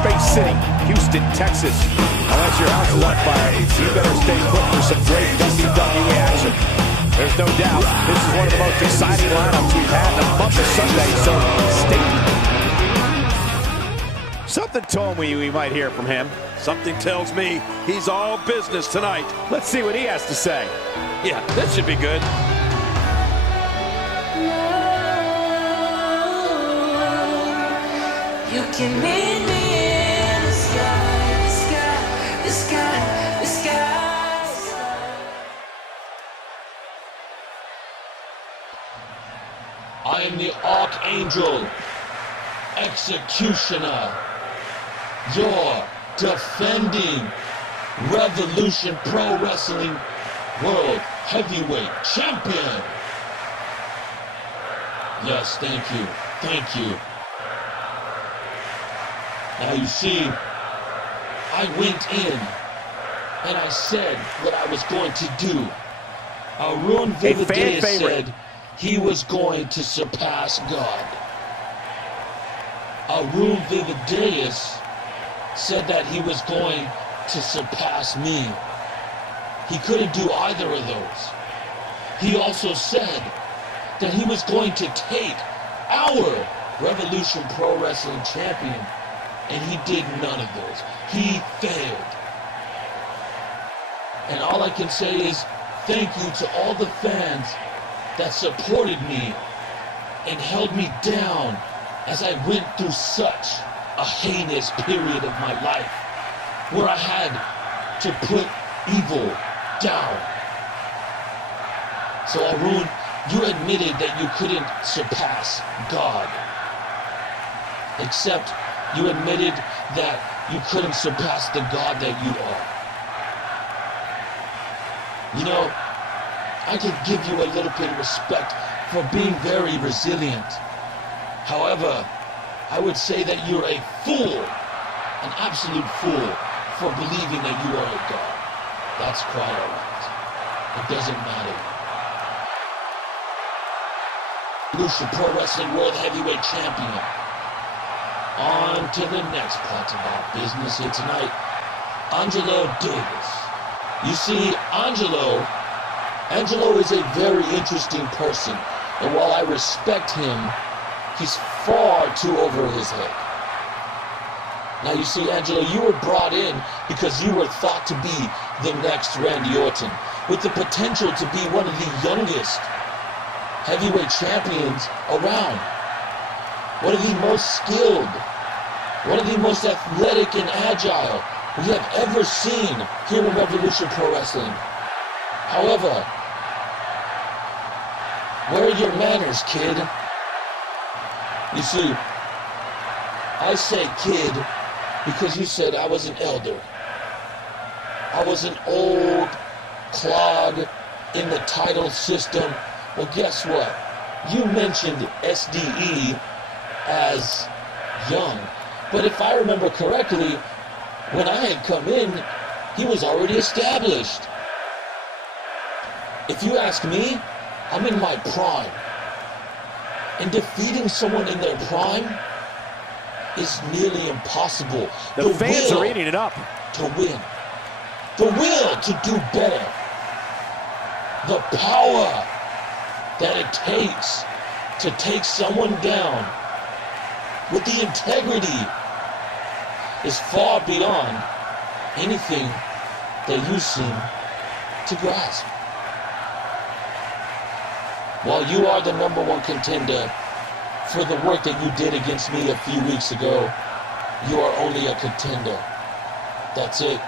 Space City, Houston, Texas. Unless your house is on fire, you better stay put for some great WWE action. There's no doubt this is one of the most exciting lineups we've had in the month of Sunday, so stay. Something told me we might hear from him. Something tells me he's all business tonight. Let's see what he has to say. Yeah, this should be good. You can meet me in the sky, the sky, the sky, the sky. I am the Archangel, Xekutioner, your defending Revolution Pro Wrestling World Heavyweight Champion. Yes, thank you, thank you. Now you see, I went in and I said what I was going to do. Arrun Vivideus said he was going to surpass God. Arrun Vivideus said that he was going to surpass me. He couldn't do either of those. He also said that he was going to take our Revolution Pro Wrestling Champion, and he did none of those. He failed. And all I can say is thank you to all the fans that supported me and held me down as I went through such a heinous period of my life where I had to put evil down. So Arrun, you admitted that you couldn't surpass God. Except you admitted that you couldn't surpass the God that you are. You know, I could give you a little bit of respect for being very resilient. However, I would say that you're a fool, an absolute fool, for believing that you are a God. That's quite alright. It doesn't matter. Revolution Pro Wrestling World Heavyweight Champion. On to the next part of our business here tonight. Angelo Davis. You see, Angelo is a very interesting person. And while I respect him, he's far too over his head. Now you see, Angelo, you were brought in because you were thought to be the next Randy Orton, with the potential to be one of the youngest heavyweight champions around. One of the most skilled, one of the most athletic and agile we have ever seen here in Revolution Pro Wrestling. However, where are your manners, kid? You see, I say kid because you said I was an elder. I was an old clog in the title system. Well, guess what? You mentioned SDE as young. But if I remember correctly, when I had come in, he was already established. If you ask me, I'm in my prime. And defeating someone in their prime is nearly impossible. The fans are eating it up. To win. The will to do better. The power that it takes to take someone down with the integrity is far beyond anything that you seem to grasp. While you are the #1 contender for the work that you did against me a few weeks ago, you are only a contender. That's it.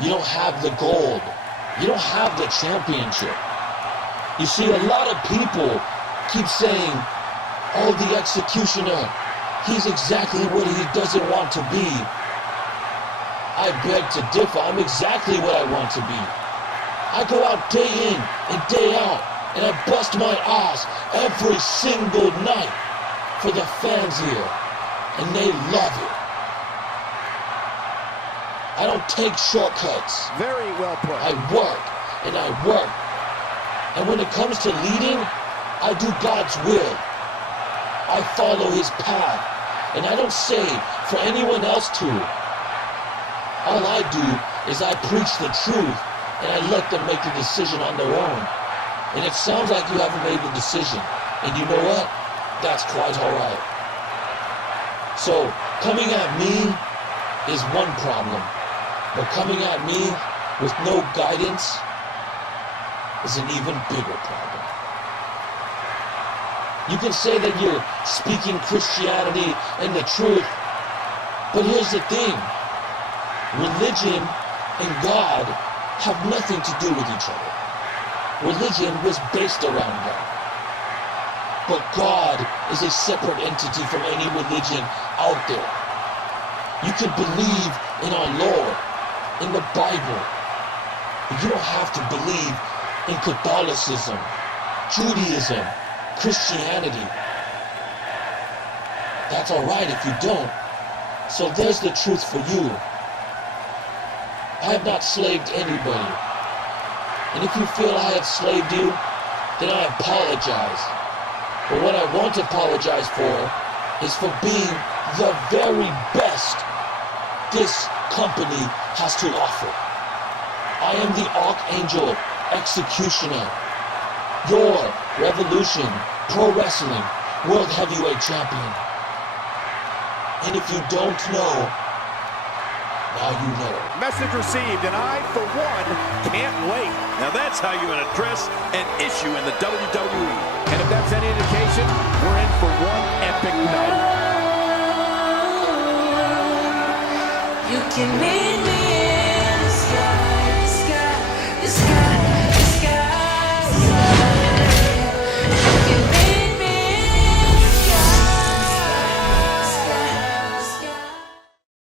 You don't have the gold. You don't have the championship. You see, a lot of people keep saying, oh, the Xekutioner, he's exactly what he doesn't want to be. I beg to differ. I'm exactly what I want to be. I go out day in and day out, and I bust my ass every single night for the fans here, and they love it. I don't take shortcuts. Very well put. I work, and I work. And when it comes to leading, I do God's will. I follow his path. And I don't say for anyone else to. All I do is I preach the truth and I let them make the decision on their own. And it sounds like you haven't made the decision. And you know what? That's quite alright. So, coming at me is one problem. But coming at me with no guidance is an even bigger problem. You can say that you're speaking Christianity and the truth, but here's the thing. Religion and God have nothing to do with each other. Religion was based around God. But God is a separate entity from any religion out there. You can believe in our Lord, in the Bible, but you don't have to believe in Catholicism, Judaism, Christianity. That's alright if you don't. So there's the truth for you. I have not slaved anybody. And if you feel I have slaved you, then I apologize. But what I want to apologize for is for being the very best this company has to offer. I am the Archangel Xekutioner, your Revolution Pro Wrestling World Heavyweight Champion. And if you don't know, now you know. Message received, and I, for one, can't wait. Now that's how you address an issue in the WWE. And if that's any indication, we're in for one epic night. You can meet me